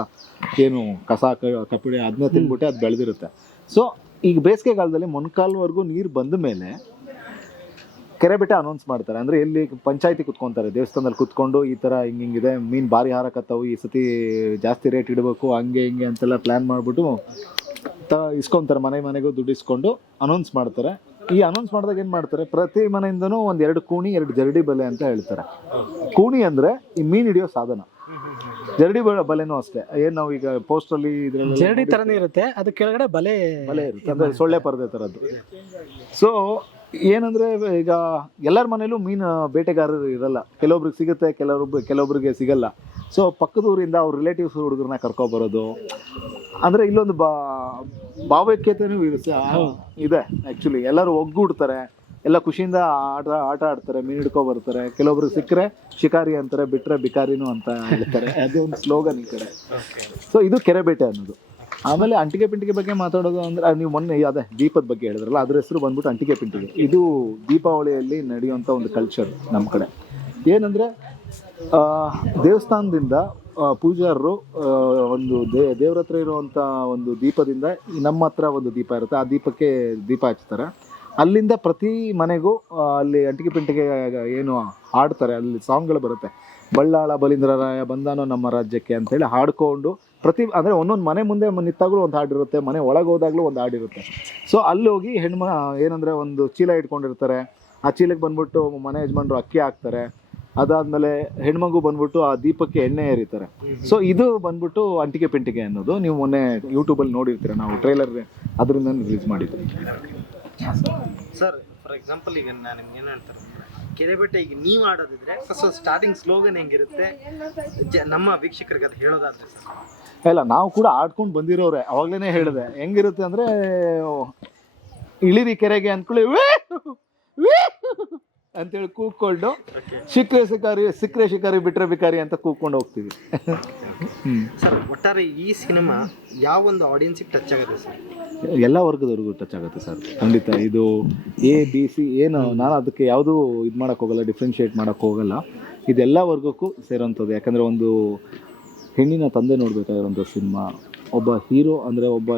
ಏನು ಕಸ ಕಪಿಡೆ ಅದನ್ನ ತಿಂದ್ಬಿಟ್ಟೆ ಅದು ಬೆಳೆದಿರುತ್ತೆ. ಸೊ ಈಗ ಬೇಸಿಗೆಗಾಲದಲ್ಲಿ ಮೊಣಕಾಲ್ವರೆಗೂ ನೀರು ಬಂದ ಮೇಲೆ ಕೆರೆಬೇಟೆ ಅನೌನ್ಸ್ ಮಾಡ್ತಾರೆ. ಅಂದರೆ ಎಲ್ಲಿ ಪಂಚಾಯತಿ ಕುತ್ಕೊತಾರೆ, ದೇವಸ್ಥಾನದಲ್ಲಿ ಕುತ್ಕೊಂಡು ಈ ಥರ ಹಿಂಗಿದೆ, ಮೀನು ಭಾರಿ ಹಾರಕತ್ತವು, ಈ ಸತಿ ಜಾಸ್ತಿ ರೇಟ್ ಇಡಬೇಕು, ಹಂಗೆ ಹಿಂಗೆ ಅಂತೆಲ್ಲ ಪ್ಲ್ಯಾನ್ ಮಾಡಿಬಿಟ್ಟು ಇಸ್ಕೊತಾರೆ. ಮನೆಗೂ ದುಡ್ಡು ಇಸ್ಕೊಂಡು ಅನೌನ್ಸ್ ಮಾಡ್ತಾರೆ. ಈ ಅನೌನ್ಸ್ ಮಾಡಿದಾಗ ಏನು ಮಾಡ್ತಾರೆ, ಪ್ರತಿ ಮನೆಯಿಂದನೂ ಒಂದು 2 ಕೂಣಿ 2 ಜರಡಿ ಬಲೆ ಅಂತ ಹೇಳ್ತಾರೆ. ಕೂಣಿ ಅಂದರೆ ಈ ಮೀನು ಹಿಡಿಯೋ ಸಾಧನ, ಜರಡಿ ಬಲೆನೂ ಅಷ್ಟೇ. ಏನು ನಾವು ಈಗ ಪೋಸ್ಟಲ್ಲಿ ಇದರಲ್ಲಿ ಜರಡಿ ಥರನೇ ಇರುತ್ತೆ, ಅದು ಕೆಳಗಡೆ ಬಲೆ ಇರುತ್ತೆ, ಅಂದರೆ ಸೊಳ್ಳೆ ಪರದೆ ಥರದ್ದು. ಸೊ ಏನಂದರೆ ಈಗ ಎಲ್ಲರ ಮನೇಲೂ ಮೀನು ಬೇಟೆಗಾರರು ಇರಲ್ಲ, ಕೆಲವೊಬ್ರಿಗೆ ಸಿಗುತ್ತೆ, ಕೆಲವೊಬ್ರಿಗೆ ಸಿಗಲ್ಲ. ಸೊ ಪಕ್ಕದ ಊರಿಂದ ಅವ್ರ ರಿಲೇಟಿವ್ಸ್ ಹುಡುಗರನ್ನ ಕರ್ಕೊಬರೋದು, ಅಂದರೆ ಇಲ್ಲೊಂದು ಭಾವೈಕ್ಯತೆಯೂ ಇದೆ. ಆ್ಯಕ್ಚುಲಿ ಎಲ್ಲರೂ ಒಗ್ಗೂಡ್ತಾರೆ, ಎಲ್ಲ ಖುಷಿಯಿಂದ ಆಟ ಆಡ್ತಾರೆ, ಮೀನು ಹಿಡ್ಕೊ ಬರ್ತಾರೆ. ಕೆಲವೊಬ್ರಿಗೆ ಸಿಕ್ಕರೆ ಶಿಕಾರಿ ಅಂತಾರೆ, ಬಿಟ್ಟರೆ ಬಿಕಾರಿನೂ ಅಂತ ಹೇಳ್ತಾರೆ. ಅದೇ ಒಂದು ಸ್ಲೋಗನ್ ಈ ಕಡೆ. ಸೊ ಇದು ಕೆರೆಬೇಟೆ ಅನ್ನೋದು. ಆಮೇಲೆ ಅಂಟಿಗೆ ಪಿಂಟಿಗೆ ಬಗ್ಗೆ ಮಾತಾಡೋದು ಅಂದರೆ, ನೀವು ಮೊನ್ನೆ ಅದೇ ದೀಪದ ಬಗ್ಗೆ ಹೇಳಿದ್ರಲ್ಲ, ಅದ್ರ ಹೆಸರು ಬಂದ್ಬಿಟ್ಟು ಅಂಟಿಗೆ ಪಿಂಟಿಗೆ. ಇದು ದೀಪಾವಳಿಯಲ್ಲಿ ನಡೆಯುವಂಥ ಒಂದು ಕಲ್ಚರ್ ನಮ್ಮ ಕಡೆ. ಏನಂದರೆ ದೇವಸ್ಥಾನದಿಂದ ಪೂಜಾರರು ಒಂದು ದೇವ್ರ ಹತ್ರ ಇರುವಂಥ ಒಂದು ದೀಪದಿಂದ ನಮ್ಮ ಹತ್ರ ಒಂದು ದೀಪ ಇರುತ್ತೆ, ಆ ದೀಪಕ್ಕೆ ದೀಪ ಹಚ್ತಾರೆ. ಅಲ್ಲಿಂದ ಪ್ರತಿ ಮನೆಗೂ ಅಲ್ಲಿ ಅಂಟಿಗೆ ಪಿಂಟಿಗೆ ಏನು ಹಾಡ್ತಾರೆ, ಅಲ್ಲಿ ಸಾಂಗ್ಗಳು ಬರುತ್ತೆ, ಬಳ್ಳಾಳ ಬಲೀಂದ್ರರಾಯ ಬಂದಾನೋ ನಮ್ಮ ರಾಜ್ಯಕ್ಕೆ ಅಂತೇಳಿ ಹಾಡ್ಕೊಂಡು ಪ್ರತಿ ಅಂದರೆ ಒಂದೊಂದು ಮನೆ ಮುಂದೆ ನಿಂತಾಗಲೂ ಒಂದು ಹಾಡಿರುತ್ತೆ, ಮನೆ ಒಳಗೆ ಹೋದಾಗಲೂ ಒಂದು ಹಾಡಿರುತ್ತೆ. ಸೊ ಅಲ್ಲಿ ಹೋಗಿ ಏನಂದರೆ ಒಂದು ಚೀಲ ಇಟ್ಕೊಂಡಿರ್ತಾರೆ, ಆ ಚೀಲಕ್ಕೆ ಬಂದ್ಬಿಟ್ಟು ಮನೆ ಯಜಮಾನ್ರು ಅಕ್ಕಿ ಹಾಕ್ತಾರೆ, ಅದಾದಮೇಲೆ ಹೆಣ್ಮಗು ಬಂದ್ಬಿಟ್ಟು ಆ ದೀಪಕ್ಕೆ ಎಣ್ಣೆ ಏರಿತಾರೆ. ಸೊ ಇದು ಬಂದ್ಬಿಟ್ಟು ಅಂಟಿಗೆ ಪಿಂಟಿಗೆ ಅನ್ನೋದು ನೀವು ಮೊನ್ನೆ ಯೂಟ್ಯೂಬಲ್ಲಿ ನೋಡಿರ್ತೀರ, ನಾವು ಟ್ರೈಲರ್ ಅದರಿಂದ ರಿಲೀಸ್ ಮಾಡಿದ್ವಿ. ಸರ್ ಫಾರ್ ಎಕ್ಸಾಂಪಲ್ ಈಗ ನಾನು ನಿಮ್ಗೆ ಏನು ಹೇಳ್ತಾರೆ, ಕೆರೆಬೆಟ್ಟ ಈಗ ನೀವು ಆಡೋದಿದ್ರೆ ಫಸ್ಟ್ ಸ್ಟಾರ್ಟಿಂಗ್ ಸ್ಲೋಗನ್ ಹೆಂಗಿರುತ್ತೆ ನಮ್ಮ ವೀಕ್ಷಕರಿಗೆ ಅದು ಹೇಳೋದಾದ್ರೆ ಸರ್? ಇಲ್ಲ, ನಾವು ಕೂಡ ಆಡ್ಕೊಂಡು ಬಂದಿರೋರೆ, ಅವಾಗಲೇ ಹೇಳಿದೆ ಹೆಂಗಿರುತ್ತೆ ಅಂದರೆ, ಇಳಿರಿ ಕೆರೆಗೆ ಅಂದ್ಕೊಳ್ಳಿ ಅಂತೇಳಿ ಕೂಗ್ಕೊಂಡು ಸಿಕ್ಕರೆ ಶಿಕಾರಿ ಬಿಟ್ರೆ ಬಿಕಾರಿ ಅಂತ ಕೂಗ್ಕೊಂಡು ಹೋಗ್ತೀವಿ. ಸರ್ ಒಟ್ಟಾರೆ ಈ ಸಿನಿಮಾ ಯಾವ ಒಂದು ಆಡಿಯನ್ಸಿಗೆ ಟಚ್ ಆಗುತ್ತೆ ಸರ್? ಎಲ್ಲ ವರ್ಗದವ್ರಿಗೂ ಟಚ್ ಆಗುತ್ತೆ ಸರ್, ಖಂಡಿತ. ಇದು ABC ಏನು, ನಾನು ಅದಕ್ಕೆ ಯಾವುದೂ ಇದು ಮಾಡೋಕ್ಕೆ ಹೋಗಲ್ಲ, ಡಿಫ್ರೆನ್ಷಿಯೇಟ್ ಮಾಡೋಕ್ಕೆ ಹೋಗಲ್ಲ. ಇದೆಲ್ಲ ವರ್ಗಕ್ಕೂ ಸೇರೋಂಥದ್ದು. ಯಾಕಂದರೆ ಒಂದು ಹೆಣ್ಣಿನ ತಂದೆ ನೋಡಬೇಕಾಗಿರೋಂಥ ಸಿನಿಮಾ, ಒಬ್ಬ ಹೀರೋ ಅಂದರೆ ಒಬ್ಬ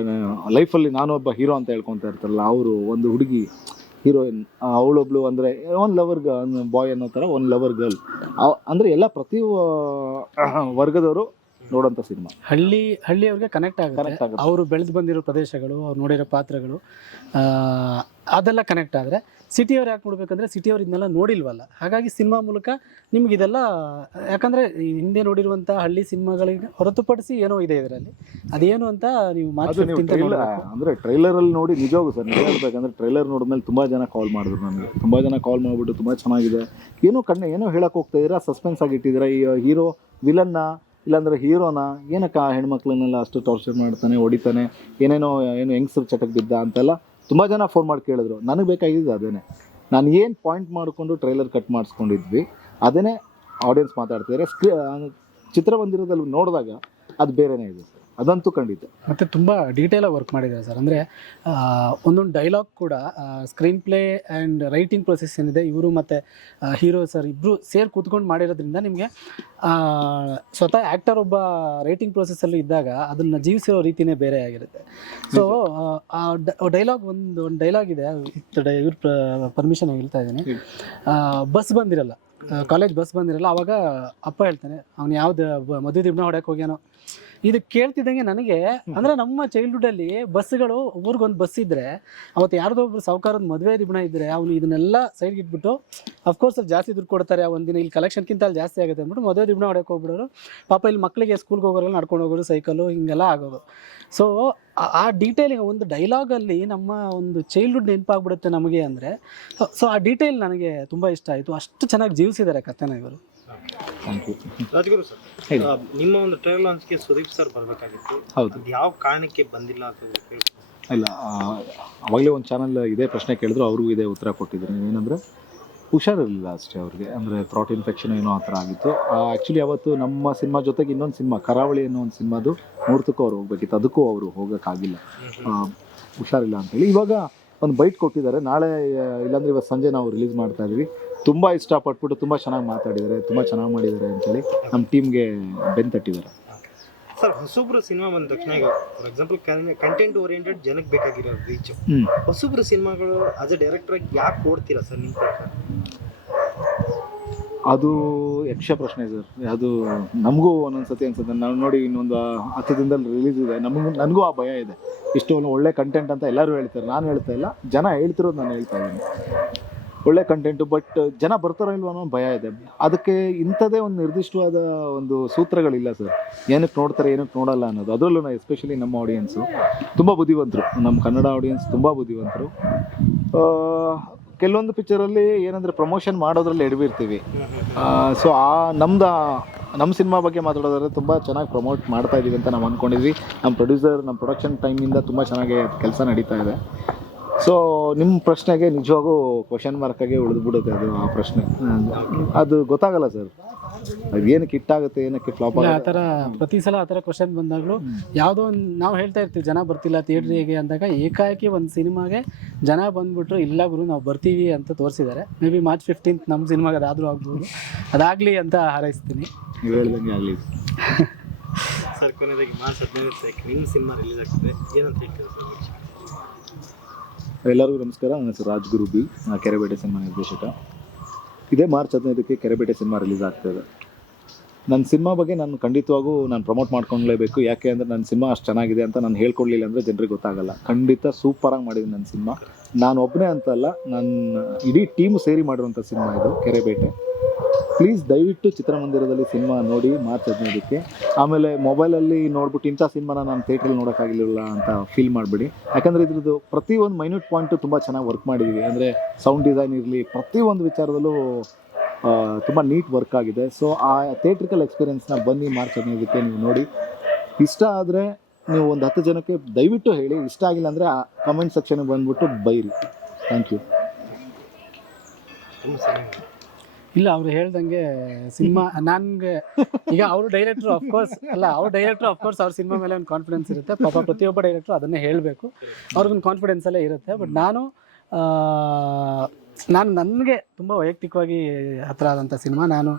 ಲೈಫಲ್ಲಿ ನಾನು ಒಬ್ಬ ಹೀರೋ ಅಂತ ಹೇಳ್ಕೊತಾ ಇರ್ತಾರಲ್ಲ, ಅವರು ಒಂದು ಹುಡುಗಿ ಹೀರೋಯಿನ್, ಅವಳೊಬ್ಳು ಅಂದರೆ ಒಂದು ಲವರ್ ಬಾಯ್ ಅನ್ನೋ ಥರ ಒಂದು ಲವರ್ ಗರ್ಲ್, ಅಂದರೆ ಎಲ್ಲ ಪ್ರತಿ ವರ್ಗದವರು ನೋಡೋಂಥ ಸಿನಿಮಾ. ಹಳ್ಳಿಯವ್ರಿಗೆ ಕನೆಕ್ಟ್ ಆಗುತ್ತೆ. ಅವರು ಬೆಳೆದು ಬಂದಿರೋ ಪ್ರದೇಶಗಳು, ಅವ್ರು ನೋಡಿರೋ ಪಾತ್ರಗಳು, ಅದೆಲ್ಲ ಕನೆಕ್ಟ್ ಆದರೆ ಸಿಟಿಯವ್ರು ಯಾಕೆ ನೋಡ್ಬೇಕಂದ್ರೆ ಸಿಟಿಯವ್ರು ಇದನ್ನೆಲ್ಲ ನೋಡಿಲ್ವಲ್ಲ. ಹಾಗಾಗಿ ಸಿನಿಮಾ ಮೂಲಕ ನಿಮ್ಗೆ ಇದೆಲ್ಲ, ಯಾಕಂದರೆ ಹಿಂದೆ ನೋಡಿರುವಂಥ ಹಳ್ಳಿ ಸಿನಿಮಾಗಳಿಗೆ ಹೊರತುಪಡಿಸಿ ಏನೋ ಇದೆ ಇದರಲ್ಲಿ, ಅದೇನು ಅಂತ ನೀವು ಅಂದರೆ ಟ್ರೈಲರಲ್ಲಿ ನೋಡಿ ನಿಜವಾಗೂ ಸರ್, ನಿಜ ಹೇಳ್ಬೇಕಂದ್ರೆ ಟ್ರೈಲರ್ ನೋಡಿದ್ಮೇಲೆ ತುಂಬ ಜನ ಕಾಲ್ ಮಾಡಿದ್ರು ನನಗೆ. ತುಂಬ ಜನ ಕಾಲ್ ಮಾಡಿಬಿಟ್ಟು ತುಂಬ ಚೆನ್ನಾಗಿದೆ, ಏನೋ ಹೇಳಕ್ಕೆ ಹೋಗ್ತಾಯಿದ್ದೀರಾ, ಸಸ್ಪೆನ್ಸ್ ಆಗಿಟ್ಟಿದ್ದೀರಾ, ಈ ಹೀರೋ ವಿಲನ್ನ ಇಲ್ಲಾಂದರೆ ಹೀರೋನ ಏನಕ್ಕ ಹೆಣ್ಮಕ್ಳನ್ನೆಲ್ಲ ಅಷ್ಟು ಟಾರ್ಚರ್ ಮಾಡ್ತಾನೆ, ಹೊಡಿತಾನೆ, ಏನು ಹೆಂಗಸರು ಚಟಕ್ಕೆ ಬಿದ್ದ ಅಂತೆಲ್ಲ ತುಂಬ ಜನ ಫೋನ್ ಮಾಡಿ ಕೇಳಿದ್ರು. ನನಗೆ ಬೇಕಾಗಿದ್ದು ಅದೇನೆ, ನಾನು ಏನು ಪಾಯಿಂಟ್ ಮಾಡಿಕೊಂಡು ಟ್ರೈಲರ್ ಕಟ್ ಮಾಡಿಸ್ಕೊಂಡಿದ್ವಿ ಅದನ್ನೇ ಆಡಿಯನ್ಸ್ ಮಾತಾಡ್ತಿದ್ದಾರೆ. ಚಿತ್ರ ಬಂದಿರೋದಲ್ಲಿ ನೋಡಿದಾಗ ಅದು ಬೇರೆನೇ ಇದೆ ಸರ್, ಅದಂತೂ ಖಂಡಿತ. ಮತ್ತು ತುಂಬ ಡೀಟೇಲಾಗಿ ವರ್ಕ್ ಮಾಡಿದ್ದಾರೆ ಸರ್. ಅಂದರೆ ಒಂದೊಂದು ಡೈಲಾಗ್ ಕೂಡ screen play and writing process ಏನಿದೆ, ಇವರು ಮತ್ತು ಹೀರೋ ಸರ್ ಇಬ್ಬರು ಸೇರಿ ಕೂತ್ಕೊಂಡು ಮಾಡಿರೋದ್ರಿಂದ ನಿಮಗೆ ಸ್ವತಃ ಆ್ಯಕ್ಟರ್ ಒಬ್ಬ ರೈಟಿಂಗ್ ಪ್ರೊಸೆಸ್ಸಲ್ಲಿ ಇದ್ದಾಗ ಅದನ್ನು ಜೀವಿಸಿರೋ ರೀತಿಯೇ ಬೇರೆ ಆಗಿರುತ್ತೆ. ಸೊ ಡೈಲಾಗ್ ಒಂದು ಡೈಲಾಗ್ ಇದೆ, ಇವ್ರ ಪರ್ಮಿಷನ್ ಹೇಳ್ತಾ ಇದ್ದೀನಿ. ಬಸ್ ಬಂದಿರಲ್ಲ, ಕಾಲೇಜ್ ಬಸ್ ಬಂದಿರಲ್ಲ, ಆವಾಗ ಅಪ್ಪ ಹೇಳ್ತಾನೆ ಅವ್ನು ಯಾವ್ದು ಮದುವೆ ದಿಬ್ಬಣ ಹೊಡ್ಯಕ್ಕೆ ಹೋಗ್ಯಾನೋ. ಇದು ಕೇಳ್ತಿದ್ದಂಗೆ ನನಗೆ, ಅಂದರೆ ನಮ್ಮ ಚೈಲ್ಡ್ಹುಡ್ಡಲ್ಲಿ ಬಸ್ಸುಗಳು ಊರಿಗೊಂದು ಬಸ್ ಇದ್ದರೆ, ಅವತ್ತು ಯಾರ್ದೋ ಒಬ್ರು ಸಾವುಕಾರದ ಮದುವೆ ದಿಬ್ಬಣ ಇದ್ದರೆ ಅವನು ಇದನ್ನೆಲ್ಲ ಸೈಡ್ಗೆ ಇಟ್ಬಿಟ್ಟು, ಅಫ್ಕೋರ್ಸ್ ಅಲ್ಲಿ ಜಾಸ್ತಿ ದುಡ್ಡು ಕೊಡ್ತಾರೆ ಒಂದಿನ, ಇಲ್ಲಿ ಕಲೆಕ್ಷನ್ಗಿಂತ ಅಲ್ಲಿ ಜಾಸ್ತಿ ಆಗುತ್ತೆ ಅಂದ್ಬಿಟ್ಟು ಮದುವೆ ದಿಬ್ಬಣ ಹೊಡಕ್ಕೆ ಹೋಗ್ಬಿಡೋರು. ಪಾಪ ಇಲ್ಲಿ ಮಕ್ಕಳಿಗೆ ಸ್ಕೂಲ್ಗೆ ಹೋಗೋರೆಲ್ಲ ನಡ್ಕೊಂಡು ಹೋಗೋರು, ಸೈಕಲು ಹಿಂಗೆಲ್ಲ ಆಗೋದು. ಸೊ ಆ ಡೀಟೇಲಿಂಗ್ ಒಂದು ಡೈಲಾಗಲ್ಲಿ ನಮ್ಮ ಒಂದು ಚೈಲ್ಡ್ಹುಡ್ ನೆನಪಾಗ್ಬಿಡುತ್ತೆ ನಮಗೆ ಅಂದರೆ. ಸೊ ಆ ಡೀಟೇಲ್ ನನಗೆ ತುಂಬ ಇಷ್ಟ ಆಯಿತು, ಅಷ್ಟು ಚೆನ್ನಾಗಿ ಜೀವಿಸಿದ್ದಾರೆ ಕಥೆನ ಇವರು. ರಾಜಗುರು ಸರ್, ನಿಮ್ಮ ಒಂದು ಟ್ರೈಲರ್ ಲಾಂಚ್ಗೆ ಸುದೀಪ್ ಸರ್ ಬರಬೇಕಾಗಿತ್ತು. ಹೌದು, ಯಾವ ಕಾರಣಕ್ಕೆ ಬಂದಿಲ್ಲ ಅಂತ ಇಲ್ಲ, ಅವಾಗಲೇ ಒಂದು ಚಾನಲ್ ಇದೇ ಪ್ರಶ್ನೆ ಕೇಳಿದ್ರು, ಅವ್ರಿಗೂ ಇದೇ ಉತ್ತರ ಕೊಟ್ಟಿದ್ರು. ಏನಂದರೆ ಹುಷಾರಿರಲಿಲ್ಲ ಅಷ್ಟೇ ಅವ್ರಿಗೆ, ಅಂದರೆ ಥ್ರಾಟ್ ಇನ್ಫೆಕ್ಷನ್ ಏನೋ ಆ ಥರ ಆಗಿತ್ತು. ಆ್ಯಕ್ಚುಲಿ ಅವತ್ತು ನಮ್ಮ ಸಿನಿಮಾ ಜೊತೆಗೆ ಇನ್ನೊಂದು ಸಿನಿಮಾ ಕರಾವಳಿ ಅನ್ನೋ ಒಂದು ಸಿನಿಮಾದು ಮುಹೂರ್ತಕ್ಕೂ ಅವ್ರು ಹೋಗ್ಬೇಕಿತ್ತು, ಅದಕ್ಕೂ ಅವರು ಹೋಗೋಕ್ಕಾಗಿಲ್ಲ, ಹುಷಾರಿಲ್ಲ ಅಂತೇಳಿ. ಇವಾಗ ಒಂದು ಬೈಟ್ ಕೊಟ್ಟಿದ್ದಾರೆ, ನಾಳೆ ಇಲ್ಲಾಂದರೆ ಇವತ್ತು ಸಂಜೆ ನಾವು ರಿಲೀಸ್ ಮಾಡ್ತಾ ಇದ್ವಿ. ತುಂಬ ಇಷ್ಟಪಟ್ಬಿಟ್ಟು ತುಂಬ ಚೆನ್ನಾಗಿ ಮಾತಾಡಿದ್ದಾರೆ, ತುಂಬ ಚೆನ್ನಾಗಿ ಮಾಡಿದ್ದಾರೆ ಅಂತೇಳಿ ನಮ್ಮ ಟೀಮ್ಗೆ ಬೆನ್ನು ತಟ್ಟಿದ್ದಾರೆ. ಸರ್, ಹೊಸಬ್ರು ಸಿನಿಮಾ ಬಂದ ತಕ್ಷಣ ಈಗ ಫಾರ್ ಎಕ್ಸಾಂಪಲ್ ಕಂಟೆಂಟ್ ಓರಿಯೆಂಟೆಡ್ ಜನಕ್ಕೆ ಬೇಕಾಗಿರೋ ರೀಚ್, ಹೊಸಬ್ರು ಸಿನಿಮಾಗಳು ಆಸ್ ಎ ಡೈರೆಕ್ಟರ್ ಯಾಕೆ ಓಡ್ತೀರಾ ಸರ್ ನಿಮ್ಮ ಪ್ರಕಾರ? ಅದು ಯಕ್ಷ ಪ್ರಶ್ನೆ ಸರ್. ಅದು ನಮಗೂ ಒಂದೊಂದ್ಸತಿ ಅನ್ಸುತ್ತೆ, ನಾವು ನೋಡಿ ಇನ್ನೊಂದು 10 ದಿನದಲ್ಲಿ ರಿಲೀಸ್ ಇದೆ, ನನಗೂ ಆ ಭಯ ಇದೆ. ಇಷ್ಟು ಒಳ್ಳೆ ಕಂಟೆಂಟ್ ಅಂತ ಎಲ್ಲರೂ ಹೇಳ್ತಾರೆ, ನಾನು ಹೇಳ್ತಾ ಇಲ್ಲ, ಜನ ಹೇಳ್ತಿರೋದು ನಾನು ಹೇಳ್ತಾ ಇದ್ದೀನಿ. ಒಳ್ಳೆ ಕಂಟೆಂಟು, ಬಟ್ ಜನ ಬರ್ತಾರೋ ಇಲ್ವೋ ಅನ್ನೋ ಭಯ ಇದೆ. ಅದಕ್ಕೆ ಇಂಥದ್ದೇ ಒಂದು ನಿರ್ದಿಷ್ಟವಾದ ಒಂದು ಸೂತ್ರಗಳಿಲ್ಲ ಸರ್, ಏನಕ್ಕೆ ನೋಡ್ತಾರೆ ಏನಕ್ಕೆ ನೋಡಲ್ಲ ಅನ್ನೋದು. ಅದರಲ್ಲೂ ಎಸ್ಪೆಷಲಿ ನಮ್ಮ ಆಡಿಯನ್ಸು ತುಂಬ ಬುದ್ಧಿವಂತರು, ನಮ್ಮ ಕನ್ನಡ ಆಡಿಯನ್ಸ್ ತುಂಬ ಬುದ್ಧಿವಂತರು. ಕೆಲವೊಂದು ಪಿಕ್ಚರಲ್ಲಿ ಏನಂದರೆ ಪ್ರಮೋಷನ್ ಮಾಡೋದ್ರಲ್ಲಿ ಎಡವಿರ್ತೀವಿ. ಸೊ ನಮ್ಮ ಸಿನಿಮಾ ಬಗ್ಗೆ ಮಾತಾಡೋದಾದ್ರೆ ತುಂಬ ಚೆನ್ನಾಗಿ ಪ್ರಮೋಟ್ ಮಾಡ್ತಾ ಇದ್ದೀವಿ ಅಂತ ನಾವು ಅಂದ್ಕೊಂಡಿದ್ವಿ. ನಮ್ಮ ಪ್ರೊಡ್ಯೂಸರ್, ನಮ್ಮ ಪ್ರೊಡಕ್ಷನ್ ಟೈಮಿಂದ ತುಂಬ ಚೆನ್ನಾಗಿ ಕೆಲಸ ನಡೀತಾ ಇದೆ. ಸೊ ನಿಮ್ಮ ಪ್ರಶ್ನೆಗೆ ನಿಜವಾಗೂ ಕ್ವಶನ್ ಮಾರ್ಕಾಗೆ ಉಳಿದ್ಬಿಡುತ್ತೆ ಅದು. ಆ ಪ್ರಶ್ನೆ ಅದು ಗೊತ್ತಾಗಲ್ಲ ಸರ್, ಅದು ಏನಕ್ಕೆ ಹಿಟ್ಟಾಗುತ್ತೆ ಏನಕ್ಕೆ ಫ್ಲಾಪ್ ಆಗುತ್ತೆ. ಆ ಥರ ಪ್ರತಿ ಸಲ ಆ ಥರ ಕ್ವಶನ್ ಬಂದಾಗಲೂ ಯಾವುದೋ ಒಂದು ನಾವು ಹೇಳ್ತಾ ಇರ್ತೀವಿ ಜನ ಬರ್ತಿಲ್ಲ ಥಿಯೇಟ್ರಿಗೆ ಅಂದಾಗ, ಏಕಾಏಕಿ ಒಂದು ಸಿನಿಮಾಗೆ ಜನ ಬಂದುಬಿಟ್ರು ಇಲ್ಲ ಗುರು ನಾವು ಬರ್ತೀವಿ ಅಂತ ತೋರಿಸಿದ್ದಾರೆ. ಮೇ ಬಿ March 15th ನಮ್ಮ ಸಿನಿಮಾಗೆ ಅದಾದರೂ ಆಗ್ಬೋದು, ಅದಾಗಲಿ ಅಂತ ಹಾರೈಸ್ತೀನಿ. ನೀವು ಹೇಳ್ದಂಗೆ ಆಗಲಿ ಸರ್. ಕೊನೆಯದಾಗಿ March 15th ನಿಮ್ಮ ಸಿನಿಮಾ ರಿಲೀಸ್ ಆಗ್ತದೆ, ಏನಂತ ಹೇಳ್ತೀರಾ ಸರ್? ಎಲ್ಲರಿಗೂ ನಮಸ್ಕಾರ. ನನ್ನ ಹೆಸರು ರಾಜ್ಗುರು ಬಿ, ಕೆರೆಬೇಟೆ ಸಿನಿಮಾ ನಿರ್ದೇಶಕ. ಇದೇ ಮಾರ್ಚ್ 15ಕ್ಕೆ ಕೆರೆಬೇಟೆ ಸಿನಿಮಾ ರಿಲೀಸ್ ಆಗ್ತಾಯಿದೆ. ನನ್ನ ಸಿನಿಮಾ ಬಗ್ಗೆ ನಾನು ಖಂಡಿತವಾಗೂ ನಾನು ಪ್ರಮೋಟ್ ಮಾಡ್ಕೊಳ್ಲೇಬೇಕು. ಯಾಕೆ ಅಂದರೆ ನನ್ನ ಸಿನಿಮಾ ಅಷ್ಟು ಚೆನ್ನಾಗಿದೆ ಅಂತ ನಾನು ಹೇಳ್ಕೊಡ್ಲಿಲ್ಲ ಅಂದರೆ ಜನರಿಗೆ ಗೊತ್ತಾಗಲ್ಲ. ಖಂಡಿತ ಸೂಪರಾಗಿ ಮಾಡಿದ್ದೀನಿ ನನ್ನ ಸಿನಿಮಾ. ನಾನು ಒಬ್ಬನೇ ಅಂತಲ್ಲ, ನನ್ನ ಇಡೀ ಟೀಮ್ ಸೇರಿ ಮಾಡಿರುವಂಥ ಸಿನಿಮಾ ಇದು ಕೆರೆಬೇಟೆ. ಪ್ಲೀಸ್ ದಯವಿಟ್ಟು ಚಿತ್ರಮಂದಿರದಲ್ಲಿ ಸಿನಿಮಾ ನೋಡಿ ಮಾರ್ಚ್ 15ಕ್ಕೆ. ಆಮೇಲೆ ಮೊಬೈಲಲ್ಲಿ ನೋಡ್ಬಿಟ್ಟು ಇಂಥ ಸಿನಿಮಾನ ನಾನು ಥಿಯೇಟ್ರಲ್ಲಿ ನೋಡೋಕ್ಕಾಗಿಲ್ಲ ಅಂತ ಫೀಲ್ ಮಾಡಬೇಡಿ. ಯಾಕಂದರೆ ಇದ್ರದ್ದು ಪ್ರತಿಯೊಂದು ಮೈನ್ಯೂಟ್ ಪಾಯಿಂಟು ತುಂಬ ಚೆನ್ನಾಗಿ ವರ್ಕ್ ಮಾಡಿದ್ದೀವಿ. ಅಂದರೆ ಸೌಂಡ್ ಡಿಸೈನ್ ಇರಲಿ, ಪ್ರತಿಯೊಂದು ವಿಚಾರದಲ್ಲೂ ತುಂಬ ನೀಟ್ ವರ್ಕ್ ಆಗಿದೆ. ಸೊ ಆ ಥಿಯೇಟ್ರಿಕಲ್ ಎಕ್ಸ್ಪೀರಿಯೆನ್ಸ್ನ ಬನ್ನಿ ಮಾರ್ಚ್ 15ಕ್ಕೆ ನೀವು ನೋಡಿ. ಇಷ್ಟ ಆದರೆ ನೀವು ಒಂದು 10 ಜನಕ್ಕೆ ದಯವಿಟ್ಟು ಹೇಳಿ. ಇಷ್ಟ ಆಗಿಲ್ಲ ಅಂದರೆ ಆ ಕಮೆಂಟ್ ಸೆಕ್ಷನ್ಗೆ ಬಂದುಬಿಟ್ಟು ಬೈರಿ. Thank you. ಇಲ್ಲ, ಅವ್ರು ಹೇಳ್ದಂಗೆ ಸಿನಿಮಾ ನನಗೆ ಈಗ ಅವರು ಡೈರೆಕ್ಟ್ರು ಅಫ್ಕೋರ್ಸ್ ಅವ್ರ ಸಿನಿಮಾ ಮೇಲೆ ಒಂದು ಕಾನ್ಫಿಡೆನ್ಸ್ ಇರುತ್ತೆ. ಪಾಪ ಪ್ರತಿಯೊಬ್ಬ ಡೈರೆಕ್ಟ್ರು ಅದನ್ನೇ ಹೇಳಬೇಕು, ಅವ್ರಿಗೊಂದು ಕಾನ್ಫಿಡೆನ್ಸಲ್ಲೇ ಇರುತ್ತೆ. ಬಟ್ ನಾನು ನನಗೆ ತುಂಬ ವೈಯಕ್ತಿಕವಾಗಿ ಹತ್ರ ಆದಂಥ ಸಿನಿಮಾ. ನಾನು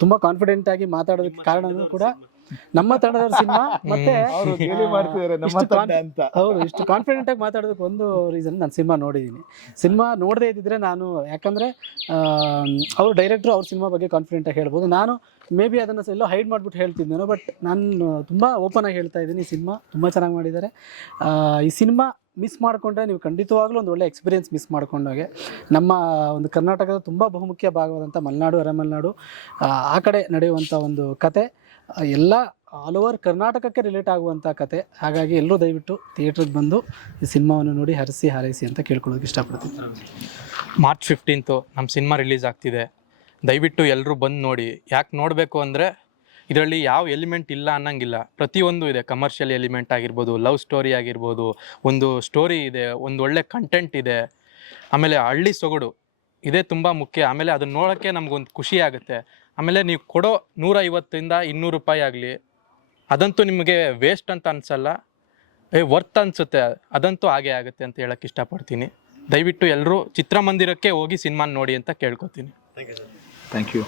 ತುಂಬ ಕಾನ್ಫಿಡೆಂಟಾಗಿ ಮಾತಾಡೋದಕ್ಕೆ ಕಾರಣನೂ ಕೂಡ ನಮ್ಮ ತಂಡದವ್ರ ಸಿನಿಮಾ. ಮತ್ತೆ ಇಷ್ಟು ಕಾನ್ಫಿಡೆಂಟ್ ಆಗಿ ಮಾತಾಡೋದಕ್ಕೆ ಒಂದು ರೀಸನ್, ನಾನು ಸಿನಿಮಾ ನೋಡಿದ್ದೀನಿ. ಸಿನಿಮಾ ನೋಡದೇ ಇದ್ದಿದ್ರೆ ನಾನು, ಯಾಕಂದರೆ ಅವ್ರು ಡೈರೆಕ್ಟ್ರು ಅವ್ರ ಸಿನಿಮಾ ಬಗ್ಗೆ ಕಾನ್ಫಿಡೆಂಟಾಗಿ ಹೇಳ್ಬೋದು. ನಾನು ಮೇ ಬಿ ಅದನ್ನು ಎಲ್ಲೋ ಹೈಡ್ ಮಾಡಿಬಿಟ್ಟು ಹೇಳ್ತಿದ್ದೇನೋ. ಬಟ್ ನಾನು ತುಂಬ ಓಪನ್ ಆಗಿ ಹೇಳ್ತಾ ಇದ್ದೀನಿ, ಸಿನಿಮಾ ತುಂಬ ಚೆನ್ನಾಗಿ ಮಾಡಿದ್ದಾರೆ. ಈ ಸಿನಿಮಾ ಮಿಸ್ ಮಾಡಿಕೊಂಡ್ರೆ ನೀವು ಖಂಡಿತವಾಗ್ಲೂ ಒಂದು ಒಳ್ಳೆ ಎಕ್ಸ್ಪೀರಿಯೆನ್ಸ್ ಮಿಸ್ ಮಾಡ್ಕೊಂಡೋಗೆ. ನಮ್ಮ ಒಂದು ಕರ್ನಾಟಕದ ತುಂಬ ಬಹುಮುಖ್ಯ ಭಾಗವಾದಂಥ ಮಲೆನಾಡು, ಅರೆಮಲೆನಾಡು ಆ ಕಡೆ ನಡೆಯುವಂಥ ಒಂದು ಕತೆ, ಎಲ್ಲ ಆಲ್ ಓವರ್ ಕರ್ನಾಟಕಕ್ಕೆ ರಿಲೇಟ್ ಆಗುವಂಥ ಕತೆ. ಹಾಗಾಗಿ ಎಲ್ಲರೂ ದಯವಿಟ್ಟು ಥಿಯೇಟ್ರಿಗೆ ಬಂದು ಈ ಸಿನಿಮಾವನ್ನು ನೋಡಿ ಹರಿಸಿ ಹಾರೈಸಿ ಅಂತ ಕೇಳ್ಕೊಳ್ಳೋಕೆ ಇಷ್ಟಪಡ್ತೀನಿ. ಮಾರ್ಚ್ 15 ನಮ್ಮ ಸಿನಿಮಾ ರಿಲೀಸ್ ಆಗ್ತಿದೆ. ದಯವಿಟ್ಟು ಎಲ್ಲರೂ ಬಂದು ನೋಡಿ. ಯಾಕೆ ನೋಡಬೇಕು ಅಂದರೆ ಇದರಲ್ಲಿ ಯಾವ ಎಲಿಮೆಂಟ್ ಇಲ್ಲ ಅನ್ನಂಗಿಲ್ಲ, ಪ್ರತಿಯೊಂದು ಇದೆ. ಕಮರ್ಷಿಯಲ್ ಎಲಿಮೆಂಟ್ ಆಗಿರ್ಬೋದು, ಲವ್ ಸ್ಟೋರಿ ಆಗಿರ್ಬೋದು, ಒಂದು ಸ್ಟೋರಿ ಇದೆ, ಒಂದು ಒಳ್ಳೆ ಕಂಟೆಂಟ್ ಇದೆ, ಆಮೇಲೆ ಹಳ್ಳಿ ಸೊಗಡು ಇದೇ ತುಂಬ ಮುಖ್ಯ. ಆಮೇಲೆ ಅದನ್ನ ನೋಡೋಕ್ಕೆ ನಮಗೊಂದು ಖುಷಿ ಆಗುತ್ತೆ. ಆಮೇಲೆ ನೀವು ಕೊಡೋ 150 - 200 ರೂಪಾಯಿ ಆಗಲಿ, ಅದಂತೂ ನಿಮಗೆ ವೇಸ್ಟ್ ಅಂತ ಅನಿಸಲ್ಲ, ವರ್ತ್ ಅನಿಸುತ್ತೆ. ಅದಂತೂ ಹಾಗೆ ಆಗುತ್ತೆ ಅಂತ ಹೇಳೋಕ್ಕೆ ಇಷ್ಟಪಡ್ತೀನಿ. ದಯವಿಟ್ಟು ಎಲ್ಲರೂ ಚಿತ್ರಮಂದಿರಕ್ಕೆ ಹೋಗಿ ಸಿನಿಮಾ ನೋಡಿ ಅಂತ ಕೇಳ್ಕೊತೀನಿ. Thank you.